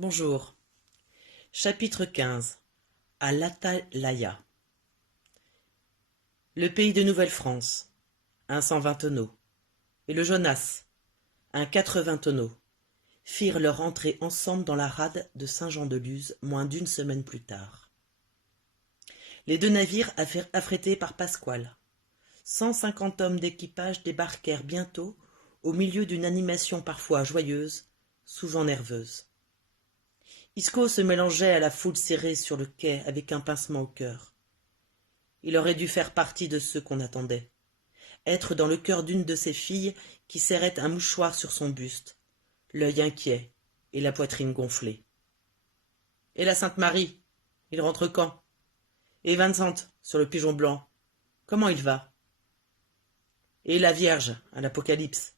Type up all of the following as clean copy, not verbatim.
Bonjour. Chapitre 15. À l'Atalaya. Le pays de Nouvelle-France, un 120 tonneaux, et le Jonas, un 80 tonneaux, firent leur entrée ensemble dans la rade de Saint-Jean-de-Luz moins d'une semaine plus tard. Les deux navires affrétés par Pasquale. 150 hommes d'équipage débarquèrent bientôt au milieu d'une animation parfois joyeuse, souvent nerveuse. Isco se mélangeait à la foule serrée sur le quai avec un pincement au cœur. Il aurait dû faire partie de ceux qu'on attendait, être dans le cœur d'une de ces filles qui serrait un mouchoir sur son buste, l'œil inquiet et la poitrine gonflée. Et la Sainte-Marie, il rentre quand? Et Vincent, sur le pigeon blanc, comment il va? Et la Vierge, à l'Apocalypse.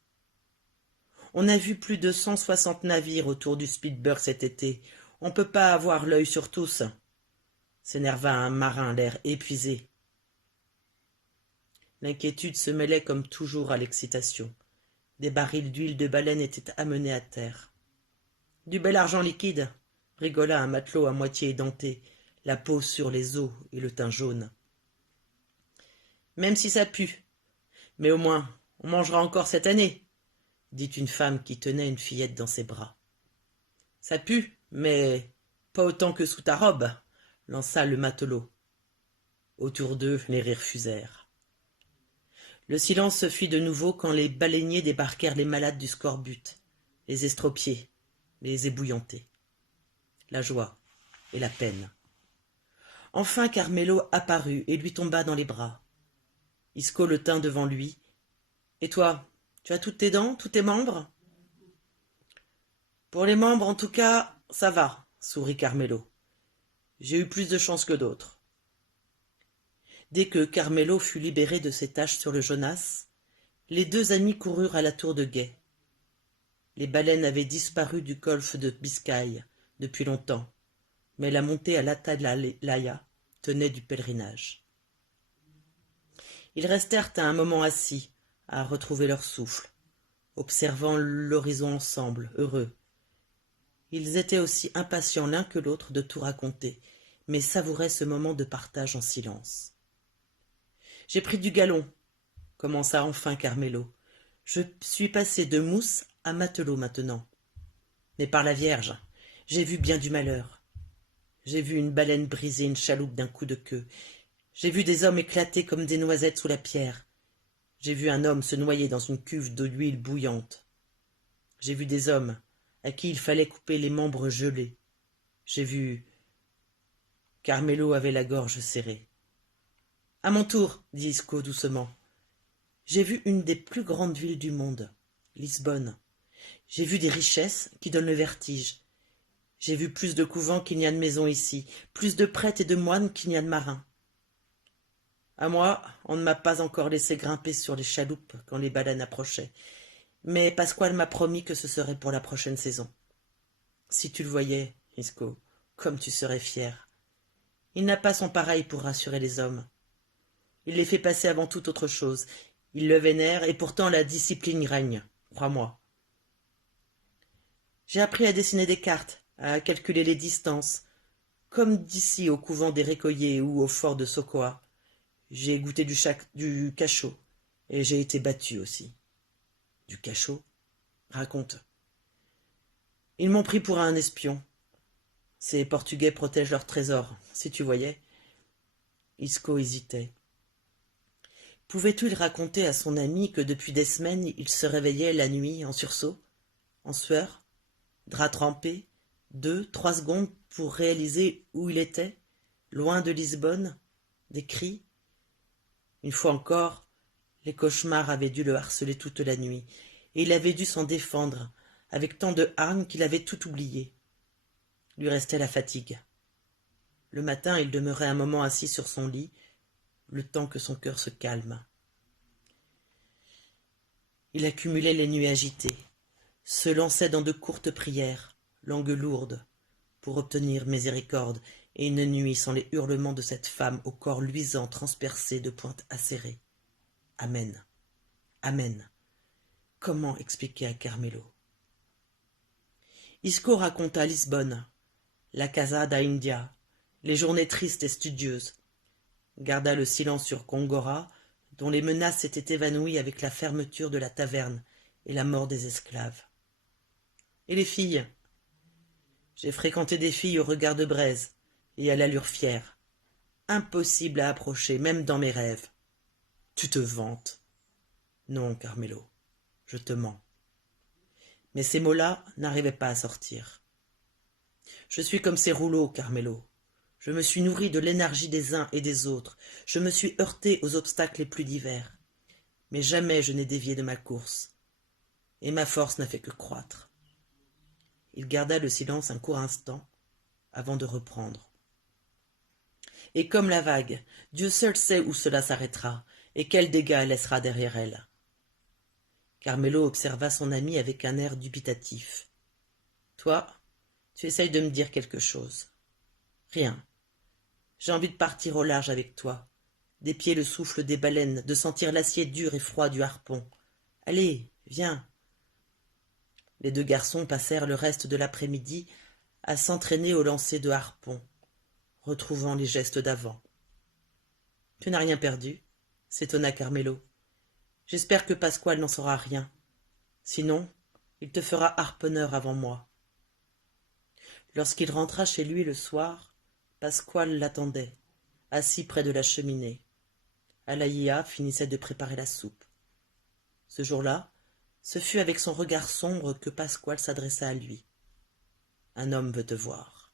On a vu plus de 160 navires autour du Spitzberg cet été. On ne peut pas avoir l'œil sur tous, s'énerva un marin, l'air épuisé. L'inquiétude se mêlait comme toujours à l'excitation. Des barils d'huile de baleine étaient amenés à terre. Du bel argent liquide, rigola un matelot à moitié édenté, la peau sur les os et le teint jaune. Même si ça pue, mais au moins on mangera encore cette année, dit une femme qui tenait une fillette dans ses bras. Ça pue, mais pas autant que sous ta robe, lança le matelot. Autour d'eux, les rires fusèrent. Le silence se fit de nouveau quand les baleiniers débarquèrent les malades du scorbut, les estropiés, les ébouillantés. La joie et la peine. Enfin Carmelo apparut et lui tomba dans les bras. Isco le tint devant lui. « Et toi, tu as toutes tes dents, tous tes membres ?» ?»« Pour les membres, en tout cas, ça va, » sourit Carmelo. « J'ai eu plus de chance que d'autres. » Dès que Carmelo fut libéré de ses tâches sur le Jonas, les deux amis coururent à la tour de guet. Les baleines avaient disparu du golfe de Biscaye depuis longtemps, mais la montée à l'Atalaya tenait du pèlerinage. Ils restèrent à un moment assis, à retrouver leur souffle, observant l'horizon ensemble, heureux. Ils étaient aussi impatients l'un que l'autre de tout raconter, mais savouraient ce moment de partage en silence. « J'ai pris du galon, » commença enfin Carmelo. « Je suis passé de mousse à matelot maintenant. Mais par la Vierge, j'ai vu bien du malheur. J'ai vu une baleine briser une chaloupe d'un coup de queue. J'ai vu des hommes éclater comme des noisettes sous la pierre. J'ai vu un homme se noyer dans une cuve d'huile bouillante. J'ai vu des hommes à qui il fallait couper les membres gelés. J'ai vu... » Carmelo avait la gorge serrée. « À mon tour, dit Isco doucement. J'ai vu une des plus grandes villes du monde, Lisbonne. J'ai vu des richesses qui donnent le vertige. J'ai vu plus de couvents qu'il n'y a de maisons ici, plus de prêtres et de moines qu'il n'y a de marins. À moi, on ne m'a pas encore laissé grimper sur les chaloupes quand les baleines approchaient, mais Pasquale m'a promis que ce serait pour la prochaine saison. Si tu le voyais, Isco, comme tu serais fier. Il n'a pas son pareil pour rassurer les hommes. Il les fait passer avant toute autre chose. Il le vénère, et pourtant la discipline y règne, crois-moi. J'ai appris à dessiner des cartes, à calculer les distances, comme d'ici au couvent des Récollets ou au fort de Sokoa. J'ai goûté du cachot, et j'ai été battu aussi. Du cachot? Raconte. Ils m'ont pris pour un espion. Ces Portugais protègent leurs trésors, si tu voyais. Isco hésitait. Pouvait-il raconter à son ami que depuis des semaines il se réveillait la nuit en sursaut, en sueur, drap trempé, 2, 3 secondes pour réaliser où il était, loin de Lisbonne, des cris? Une fois encore, les cauchemars avaient dû le harceler toute la nuit, et il avait dû s'en défendre, avec tant de hargne qu'il avait tout oublié. Lui restait la fatigue. Le matin, il demeurait un moment assis sur son lit, le temps que son cœur se calme. Il accumulait les nuits agitées, se lançait dans de courtes prières, langue lourde, pour obtenir miséricorde, et une nuit sans les hurlements de cette femme au corps luisant transpercé de pointes acérées. Amen. Amen. Comment expliquer à Carmelo? Isco raconta Lisbonne, la Casa da India, les journées tristes et studieuses, garda le silence sur Gongora, dont les menaces s'étaient évanouies avec la fermeture de la taverne et la mort des esclaves. Et les filles? J'ai fréquenté des filles au regard de braise et à l'allure fière. Impossible à approcher, même dans mes rêves. Tu te vantes. Non, Carmelo, je te mens. Mais ces mots-là n'arrivaient pas à sortir. Je suis comme ces rouleaux, Carmelo. Je me suis nourri de l'énergie des uns et des autres. Je me suis heurté aux obstacles les plus divers. Mais jamais je n'ai dévié de ma course. Et ma force n'a fait que croître. Il garda le silence un court instant, avant de reprendre. Et comme la vague, Dieu seul sait où cela s'arrêtera, et quels dégâts elle laissera derrière elle. Carmelo observa son ami avec un air dubitatif. Toi, tu essayes de me dire quelque chose. Rien. J'ai envie de partir au large avec toi, d'épier le souffle des baleines, de sentir l'acier dur et froid du harpon. Allez, viens. Les deux garçons passèrent le reste de l'après-midi à s'entraîner au lancer de harpon, retrouvant les gestes d'avant. Tu n'as rien perdu, s'étonna Carmelo. J'espère que Pasquale n'en saura rien. Sinon, il te fera harponneur avant moi. Lorsqu'il rentra chez lui le soir, Pasquale l'attendait, assis près de la cheminée. Alaïa finissait de préparer la soupe. Ce jour-là, ce fut avec son regard sombre que Pasquale s'adressa à lui. « Un homme veut te voir. »